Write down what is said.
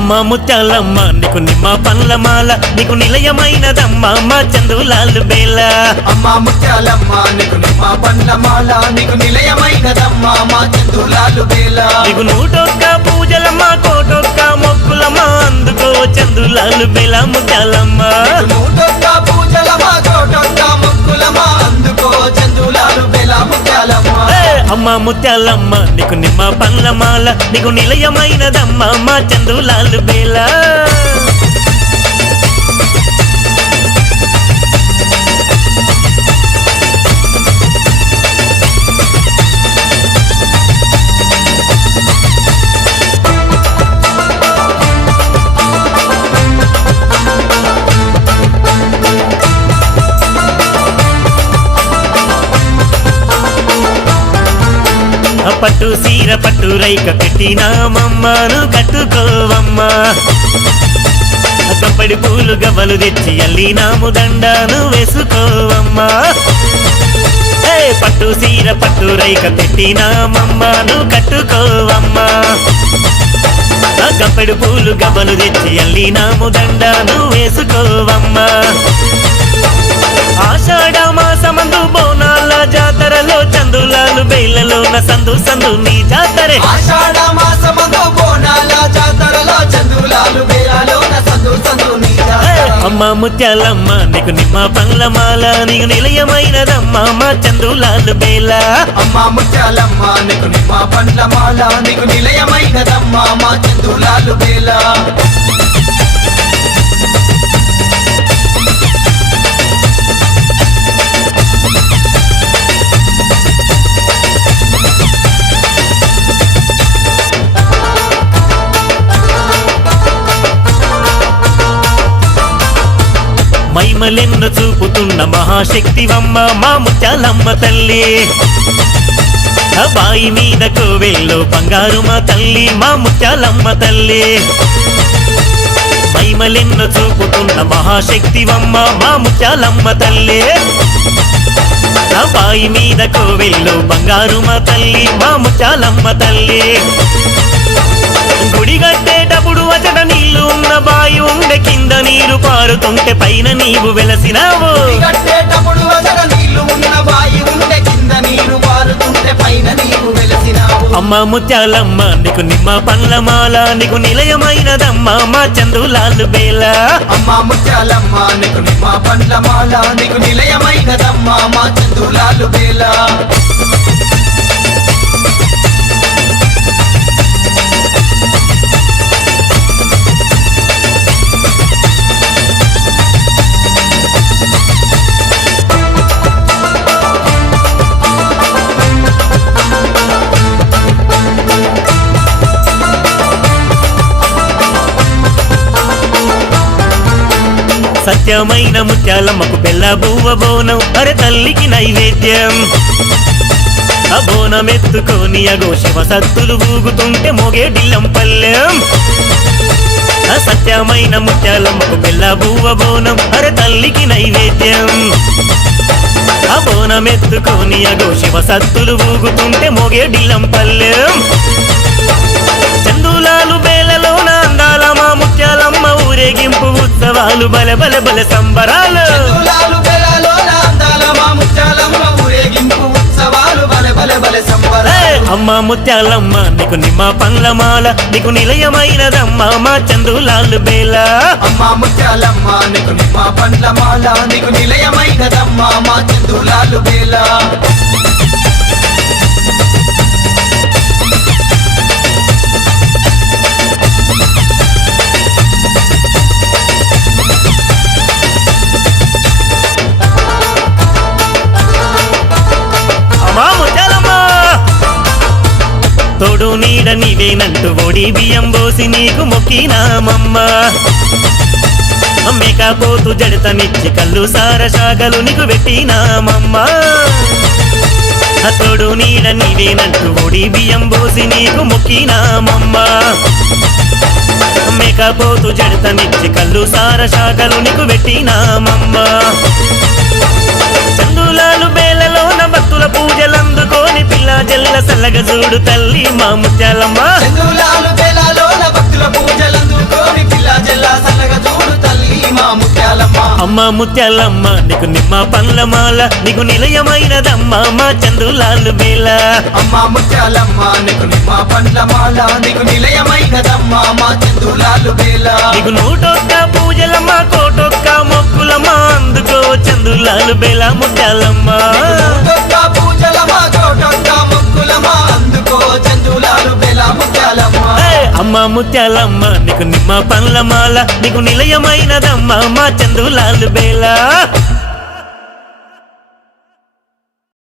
అమ్మ ముత్యాలమ్మ నీకు నిమ్మ పండ్ల మాల నీకు నిలయమైనదమ్మ మా చందులాలు బేల అమ్మ ముత్యాలమ్మ నీకు నిమ్మ పండ్ల మాల నీకు నిలయమైనదమ్మ మా చందులాలు బేల నీకు నూటొక్క పూజలమ్మ కోటొక్క మొక్కులమ్మ అందుకో చందులాలు బేల ముత్యాలమ్మ నూటొక్క పూజలమ్మ కోటొక్క మొక్కులమ్మ అందుకో చందులాలు బేల ముత్యాలమ్మ అమ్మ ముత్యాలమ్మ నీకు నిమ్మ పండ్ల మాల నీకు నిలయమైనదమ్మ మా చందులాలు బేల పట్టు సీర పట్టు రైక పెట్టినామమ్మను కట్టుకోవమ్మా కప్పడి పూలు గవ్వలు తెచ్చి అల్లినాము దండాను వేసుకోవమ్మా పట్టు సీర పట్టు రైక పెట్టినామమ్మను కట్టుకోవమ్మా కప్పడి పూలు గవ్వలు తెచ్చి అల్లినాము దండాను వేసుకోవమ్మా ఆషాఢ మాసమందు బోనాల జాతరలో చందులాలు బేలలోన సందు సందు నీ జాతరే ఆషాఢ మాసమందు బోనాల జాతరలో చందులాలు బేలలోన సందు సందు నీ జాతర అమ్మ ముత్యాలమ్మ నీకు నిమ్మ పండ్ల మాల నీకు నిలయమైనదమ్మ మా చందులాలు బేల అమ్మ ముత్యాలమ్మ నీకు నిమ్మ పండ్ల మాల నీకు నిలయమైనదమ్మ మా చందులాలు బేల మైమలెన్ను చూపుతున్న మహాశక్తివమ్మ మా ముత్యాలమ్మ తల్లి బాయి మీద కోవెల్లో బంగారు మా తల్లి మా ముత్యాలమ్మ తల్లి మైమలెన్ను చూపుతున్న మహాశక్తివమ్మ మా ముత్యాలమ్మ తల్లి బాయి మీద కోవెల్లో బంగారు మా తల్లి మా ముత్యాలమ్మ తల్లి గుడి కట్టేటప్పుడు అచట నీళ్లు ఉన్న బాయి ఉండే కింద నీరు పారుతుంటే పైన నీవు వెలసినావు కట్టేటప్పుడు అచట నీళ్లు ఉన్న బాయి ఉండే కింద నీరు పారుతుంటే పైన నీవు వెలసినావు అమ్మ ముత్యాలమ్మ నీకు నిమ్మ పండ్ల మాల నీకు నిలయమైనదమ్మ మా చందులాలు బేల అమ్మ ముత్యాలమ్మ నీకు నిమ్మ పండ్ల మాల నీకు నిలయమైనదమ్మ మా చందులాలు బేల సత్యమైన ముత్యాలమ్మకు బెల్ల బువ్వ బోనం అరే తల్లికి నైవేద్యం ఆ బోనం ఎత్తుకొని అగో శివ సత్తులు ఊగుతుంటే మోగే డిల్లం పల్లెం సత్యమైన ముత్యాలమ్మకు బెల్ల బువ్వ బోనం అరే తల్లికి నైవేద్యం ఆ బోనం ఎత్తుకొని అగో శివ సత్తులు ఊగుతుంటే మోగే డిల్లం పల్లెం చందులాలు బేలలోన అందాల మా ముత్యాలమ్మ ఊరేగింపు ఉత్సవాలు బల బల బల సంబరాలు చందులాలు బేలలోన అందాల మా ముత్యాలమ్మ ఊరేగింపు ఉత్సవాలు బల బల బల సంబరాలు అమ్మ ముత్యాలమ్మ నీకు నిమ్మ పండ్ల మాల నీకు నిలయమైనదమ్మ మా చందులాలు బేల అమ్మ ముత్యాలమ్మ నీకు నిమ్మ పండ్ల మాల నీకు నిలయమైనదమ్మ మా చందులాలు బేల తోడు నీడ నీవేనంటూ ఓడి బియ్యం పోసి నీకు మొక్కినామమ్మ మేకపోతు జడతనిచ్చి కళ్ళు సార శాఖలు నీకు పెట్టినామమ్మ తోడు నీడ నీవేనంటూ ఓడి బియ్యం పోసి నీకు మొక్కినామమ్మ మేకపోతు జడతనిచ్చి కళ్ళు సార శాఖలు నీకు పెట్టినామమ్మ చందులాలు బేలలోన భక్తుల పూజలందుకోని పిల్ల జల్ల సల్లగ చూడు తల్లి మా ముత్యాలమ్మ చందులాలు బేలలోన భక్తుల పూజలందుకోని అందుకోని పిల్ల జల్ల సల్లగా చూడు తల్లి మా ముత్యాలమ్మ అమ్మ ముత్యాలమ్మ నీకు నిమ్మ పండ్ల మాల నీకు నిలయమైనదమ్మ మా చందులాలు బేల అమ్మ ముత్యాలమ్మ నీకు నిమ్మ పండ్ల మాల నీకు నిలయమైనదమ్మ మా చందులాలు వేల నీకు నూటొక్క పూజలమ్మ కోటొక్క మొక్కులమ్మ అందుకో చందులాలు బేల ముత్యాలమ్మ ఒక్క పూజలమ్మ కోటొక్క మొక్కులమ్మ అందుకో చందులాలు వేల ముత్యాలమ్మ అమ్మ ముత్యాలమ్మ నీకు నిమ్మ పండ్ల మాల నీకు నిలయమైనదమ్మ మా చందులాలు బేల